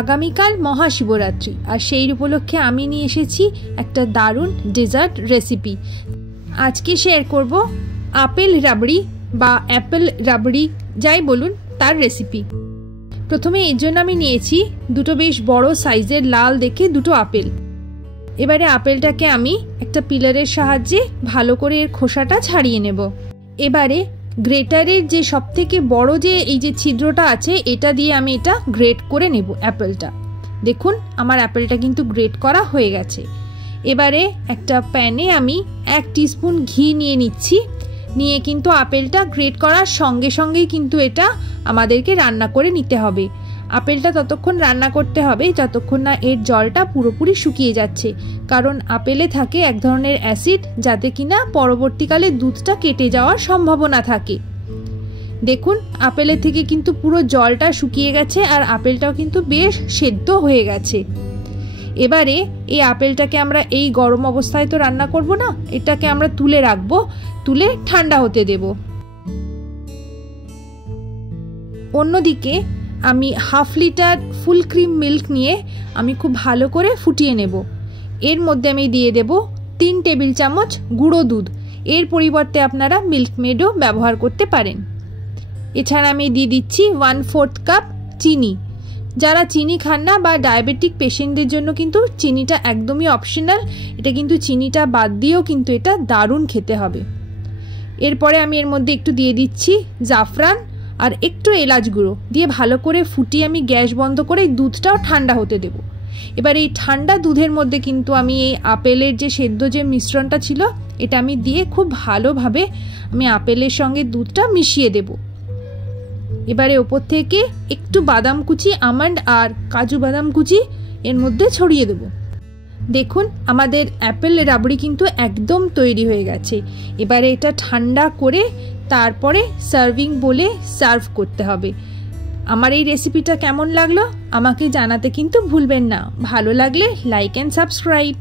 আগামীকাল মহাশিবরাত্রি, আর সেই উপলক্ষে আমি নিয়ে এসেছি একটা দারুণ ডেজার্ট রেসিপি। আজকে শেয়ার করব আপেল রাবড়ি বা অ্যাপেল রাবড়ি যাই বলুন তার রেসিপি। প্রথমে এর জন্য আমি নিয়েছি দুটো বেশ বড় সাইজের লাল দেখে দুটো আপেল। এবারে আপেলটাকে আমি একটা পিলারের সাহায্যে ভালো করে এর খোসাটা ছাড়িয়ে নেব। এবারে গ্রেটারের যে সবথেকে বড় যে এই যে ছিদ্রটা আছে এটা দিয়ে আমি এটা গ্রেট করে নেব অ্যাপেলটা। দেখুন আমার অ্যাপেলটা কিন্তু গ্রেট করা হয়ে গেছে। এবারে একটা প্যানে আমি 1 টিস্পুন ঘি নিয়ে নিচ্ছি। নিয়ে কিন্তু আপেলটা গ্রেট করার সঙ্গে সঙ্গেই কিন্তু এটা আমাদেরকে রান্না করে নিতে হবে। আপেলটা ততক্ষণ রান্না করতে হবে যতক্ষণ না এর জলটা পুরোপুরি শুকিয়ে যাচ্ছে, কারণ আপেলে থাকে এক ধরনের অ্যাসিড যাতে কিনা পরবর্তীকালে দুধটা কেটে যাওয়ার সম্ভাবনা থাকে। দেখুন আপেলের থেকে কিন্তু পুরো জলটা শুকিয়ে গেছে আর আপেলটাও কিন্তু বেশ সেদ্ধ হয়ে গেছে। এবারে এই আপেলটাকে আমরা এই গরম অবস্থায় তো রান্না করব না, এটাকে আমরা তুলে রাখবো, তুলে ঠান্ডা হতে দেব। অন্যদিকে আমি 1/2 লিটার ফুল ক্রিম মিল্ক নিয়ে আমি খুব ভালো করে ফুটিয়ে নেব। এর মধ্যে আমি দিয়ে দেব 3 টেবিল চামচ গুঁড়ো দুধ। এর পরিবর্তে আপনারা মিল্ক মেডও ব্যবহার করতে পারেন। এছাড়া আমি দিয়ে দিচ্ছি 1/4 কাপ চিনি। যারা চিনি খান না বা ডায়াবেটিক পেশেন্টদের জন্য কিন্তু চিনিটা একদমই অপশনাল, এটা কিন্তু চিনিটা বাদ দিয়েও কিন্তু এটা দারুণ খেতে হবে। এরপরে আমি এর মধ্যে একটু দিয়ে দিচ্ছি জাফরান আর একটু এলাচ গুঁড়ো দিয়ে ভালো করে ফুটিয়ে আমি গ্যাস বন্ধ করে দুধটাও ঠান্ডা হতে দেব। এবার এই ঠান্ডা দুধের মধ্যে কিন্তু আমি এই আপেলের যে সেদ্ধ যে মিশ্রণটা ছিল এটা আমি দিয়ে খুব ভালোভাবে আমি আপেলের সঙ্গে দুধটা মিশিয়ে দেব। এবারে ওপর থেকে একটু বাদাম কুচি, আমন্ড আর কাজু বাদাম কুচি এর মধ্যে ছড়িয়ে দেব। দেখুন আমাদের অ্যাপেল রাবড়ি কিন্তু একদম তৈরি হয়ে গেছে। এবারে এটা ঠান্ডা করে তারপরে সার্ভিং বলে সার্ভ করতে হবে। আমার এই রেসিপিটা কেমন লাগলো আমাকে জানাতে কিন্তু ভুলবেন না। ভালো লাগলে লাইক অ্যান্ড সাবস্ক্রাইব।